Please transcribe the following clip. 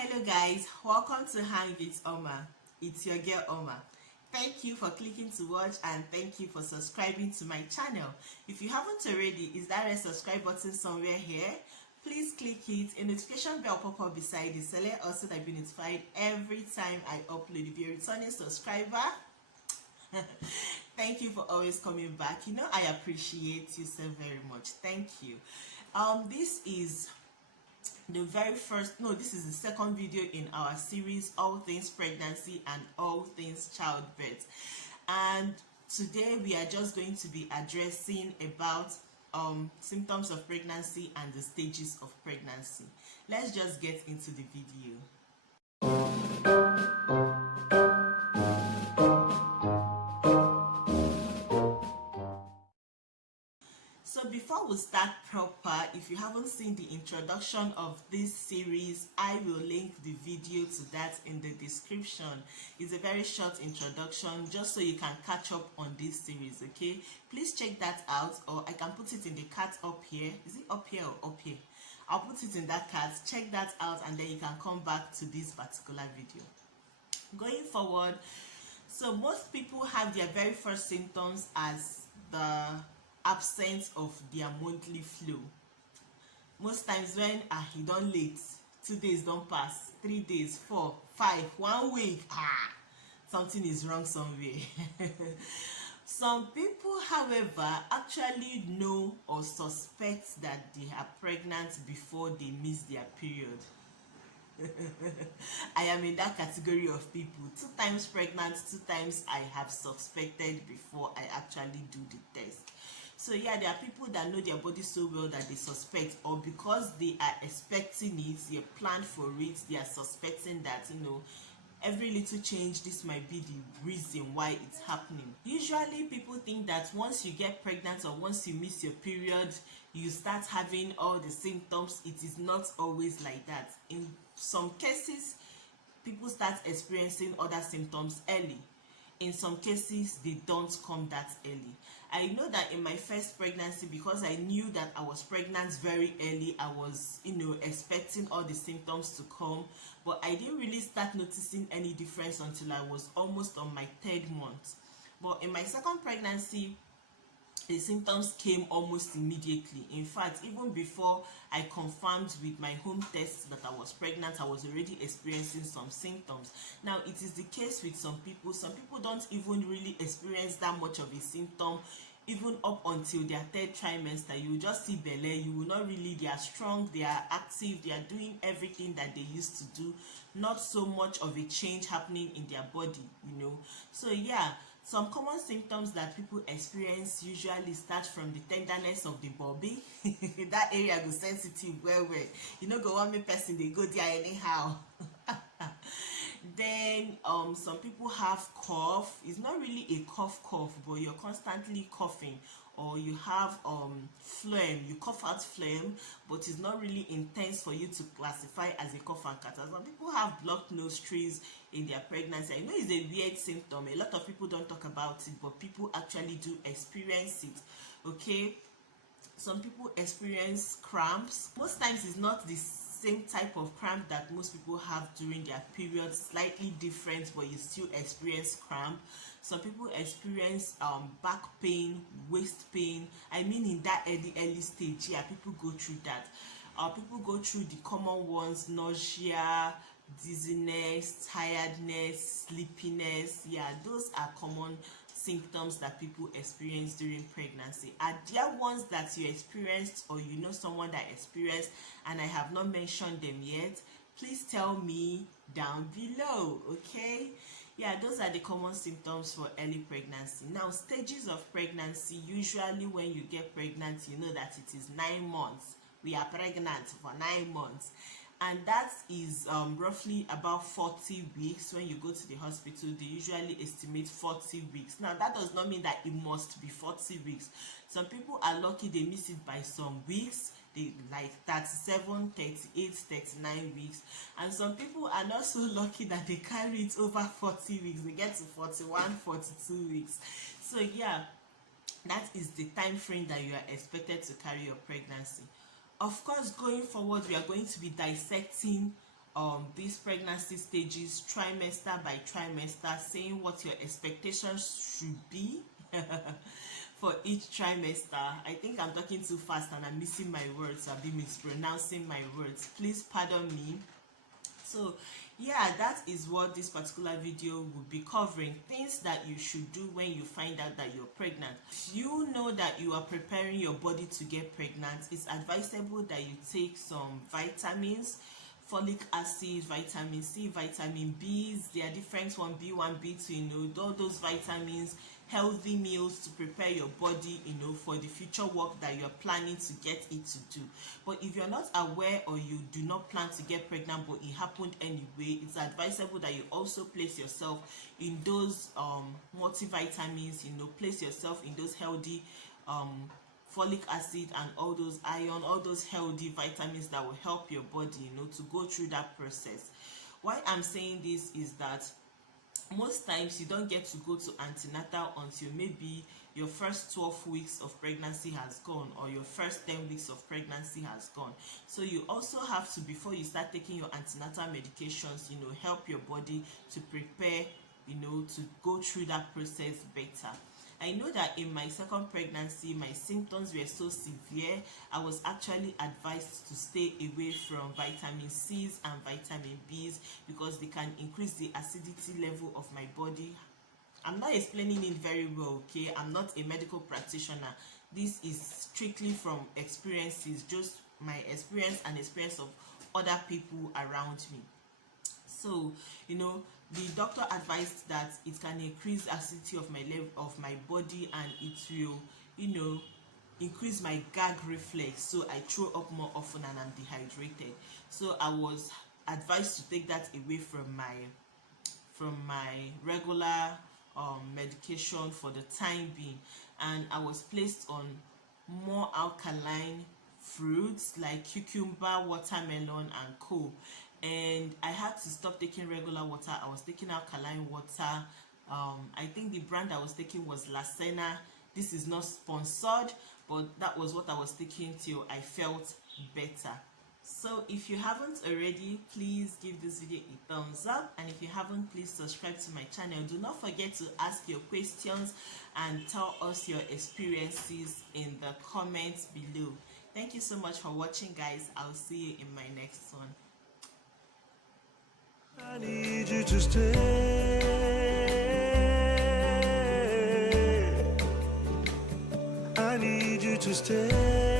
Hello guys, welcome to Hang with Oma. It's your girl Oma. Thank you for clicking to watch and thank you for subscribing to my channel. If you haven't already, is there a subscribe button somewhere here? Please click it. A notification bell pop up beside it so let also that be notified every time I upload. If you're a returning subscriber, thank you for always coming back. I appreciate you so very much. Thank you. This is this is the second video in our series All Things Pregnancy and All Things Childbirth, and today we are just going to be addressing about symptoms of pregnancy and the stages of pregnancy. Let's just get into the video. So before we start proper, if you haven't seen the introduction of this series, I will link the video to that in the description. It's a very short introduction just so you can catch up on this series, okay? Please check that out, or I can put it in the card up here. Is it up here or up here? I'll put it in that card. Check that out and then you can come back to this particular video. Going forward, so most people have their very first symptoms as the absence of their monthly flow. Most times when you don late, 2 days don pass, 3 days, 4, 5, 1 week, something is wrong somewhere. Some people, however, actually know or suspect that they are pregnant before they miss their period. I am in that category of people. 2 times pregnant, 2 times I have suspected before I actually do the test. So yeah, there are people that know their body so well that they suspect, or because they are expecting it, they plan for it, they are suspecting that, every little change, this might be the reason why it's happening. Usually people think that once you get pregnant or once you miss your period, you start having all the symptoms. It is not always like that. In some cases, people start experiencing other symptoms early. In some cases, they don't come that early. I know that in my first pregnancy, because I knew that I was pregnant very early, I was, expecting all the symptoms to come, but I didn't really start noticing any difference until I was almost on my 3rd month. But in my second pregnancy, the symptoms came almost immediately. In fact, even before I confirmed with my home test that I was pregnant, I was already experiencing some symptoms. Now, it is the case with some people. Some people don't even really experience that much of a symptom even up until their 3rd trimester. You will just see belle. You will not really, they are strong, they are active, they are doing everything that they used to do. Not so much of a change happening in their body, So yeah, some common symptoms that people experience usually start from the tenderness of the body. That area go sensitive well. Go want me person, they go there anyhow. Then some people have cough. It's not really a cough, but you're constantly coughing, or you have phlegm. You cough out phlegm, but it's not really intense for you to classify as a cough and catarrh. Some people have blocked nostrils in their pregnancy. I know it's a weird symptom. A lot of people don't talk about it, but people actually do experience it. Okay, some people experience cramps. Most times it's not the same type of cramp that most people have during their period, slightly different, but you still experience cramp. Some people experience back pain, waist pain. I mean, in that early stage, yeah, people go through that. People go through the common ones: nausea, dizziness, tiredness, sleepiness. Yeah, those are common symptoms that people experience during pregnancy. Are there ones that you experienced, or someone that experienced and I have not mentioned them yet? Please tell me down below, okay? Yeah, those are the common symptoms for early pregnancy. Now, stages of pregnancy. Usually when you get pregnant, you know that it is 9 months. We are pregnant for 9 months. And that is roughly about 40 weeks. When you go to the hospital, they usually estimate 40 weeks. Now, that does not mean that it must be 40 weeks. Some people are lucky they miss it by some weeks. They like 37, 38, 39 weeks. And some people are not so lucky that they carry it over 40 weeks. They get to 41, 42 weeks. So yeah, that is the time frame that you are expected to carry your pregnancy. Of course, going forward, we are going to be dissecting these pregnancy stages trimester by trimester, saying what your expectations should be for each trimester. I think I'm talking too fast and I'm missing my words. I'll be mispronouncing my words. Please pardon me. So yeah, that is what this particular video will be covering. Things that you should do when you find out that you're pregnant. If you know that you are preparing your body to get pregnant, it's advisable that you take some vitamins, folic acid, vitamin C, vitamin B's. There are different ones, B1, B2, you know, all those vitamins, healthy meals to prepare your body, you know, for the future work that you're planning to get it to do. But if you're not aware or you do not plan to get pregnant but it happened anyway, it's advisable that you also place yourself in those multivitamins, you know, place yourself in those healthy folic acid and all those iron, all those healthy vitamins that will help your body, you know, to go through that process. Why I'm saying this is that most times you don't get to go to antenatal until maybe your first 12 weeks of pregnancy has gone or your first 10 weeks of pregnancy has gone. So you also have to, before you start taking your antenatal medications, you know, help your body to prepare, you know, to go through that process better. I know that in my second pregnancy, my symptoms were so severe, I was actually advised to stay away from vitamin C's and vitamin B's because they can increase the acidity level of my body. I'm not explaining it very well, okay? I'm not a medical practitioner. This is strictly from experiences, just my experience and experience of other people around me. So, you know, the doctor advised that it can increase acidity of my level of my body and it will, you know, increase my gag reflex, so I throw up more often and I'm dehydrated. So I was advised to take that away from my regular medication for the time being, and I was placed on more alkaline fruits like cucumber, watermelon and co. And I had to stop taking regular water. I was taking alkaline water. I think the brand I was taking was Lacena. This is not sponsored, but that was what I was taking till I felt better. So if you haven't already, please give this video a thumbs up, and if you haven't, please subscribe to my channel. Do not forget to ask your questions and tell us your experiences in the comments below. Thank you so much for watching, guys. I'll see you in my next one. I need you to stay. I need you to stay.